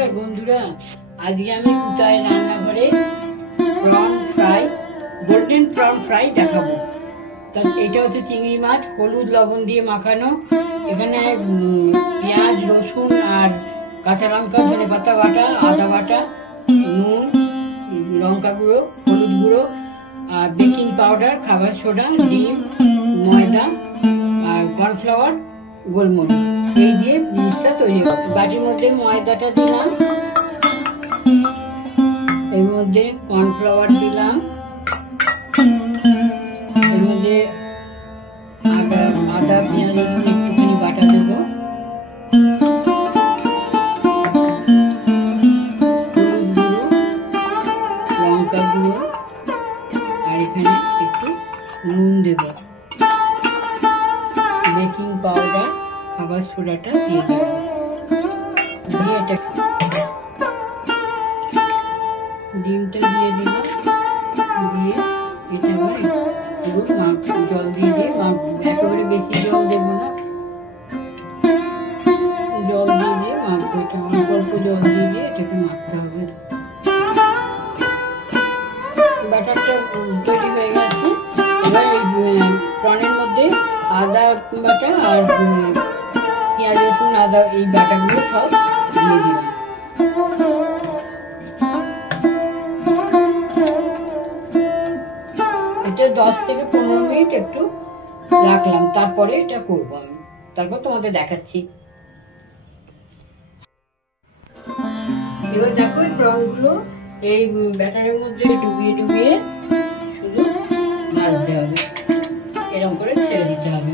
নমস্কার বন্ধুরা, আজকে আমি কোথায় রান্নাঘরে prawn fry, golden prawn fry দেখাবো। তা এটা হচ্ছে চিংড়ি মাছ, হলুদ লবণ দিয়ে মাখানো। এখানে পেঁয়াজ, রসুন আর কাঁচা লঙ্কা, ধনেপাতা বাটা, আদা বাটা, নুন, লঙ্কা গুঁড়ো, হলুদ গুঁড়ো আর বেকিং পাউডার, খাবার সোডা, ডিম, ময়দা আর কর্নফ্লাওয়ার, গোলমরিচ, এই দিয়ে জিনিসটা তৈরি হবে। বাটির মধ্যে ময়দাটা দিলাম, এর মধ্যে কর্নফ্লাওয়ার দিলাম, এর মধ্যে আদা পেঁয়াজ রসুন একটুখানি বাটা দেবো, হলুদ গুঁড়ো, লঙ্কা গুঁড়ো আর এখানে একটু নুন দেবো, বেকিং পাউডার, খাবার সোডাটা দিয়ে দেবো, দিয়ে এটা ডিমটা দিয়ে দিলাম, দিয়ে এটা পুরো জল দিয়ে মাখবো। একেবারে বেশি জল দেবো না, জল দিয়ে মাখবো। এটা অল্প জল দিয়ে এটাকে মাখতে হবে। ব্যাটারটা তৈরি হয়ে গেছে। এবার এই প্রনের মধ্যে আদা বাটা আর পেঁয়াজ রসুন আদা এই বাটাগুলো সব দিয়ে দিলাম। এটা 10 থেকে 15 মিনিট একটু রাখলাম, তারপরে এটা করবো আমি, তারপর তোমাদের দেখাচ্ছি। এবার দেখো এই প্রনগুলো এই ব্যাটারের মধ্যে ডুবিয়ে ডুবিয়ে শুধু ভাজতে হবে, এরকম করে ছেড়ে দিতে হবে।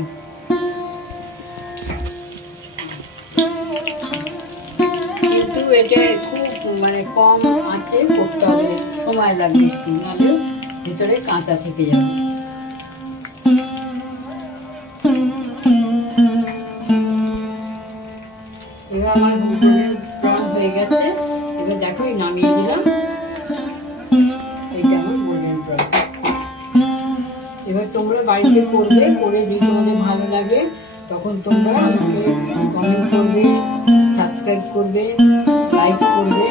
কিন্তু এটা খুব কম আঁচে করতে হবে, সময় লাগবে একটু, নাহলে ভিতরে কাঁচা থেকে যাবে। এবার আমার গোল্ডেন ব্রাউন হয়ে গেছে। এবার দেখো নামিয়ে দিলাম, এইটা আমার গোল্ডেন ব্রাউন। এবার তোমরা বাড়িতে করবে, করে যদি তোমাদের ভালো লাগে তখন তোমরা আমাকে কমেন্ট করবে, সাবস্ক্রাইব করবে, লাইক করবে।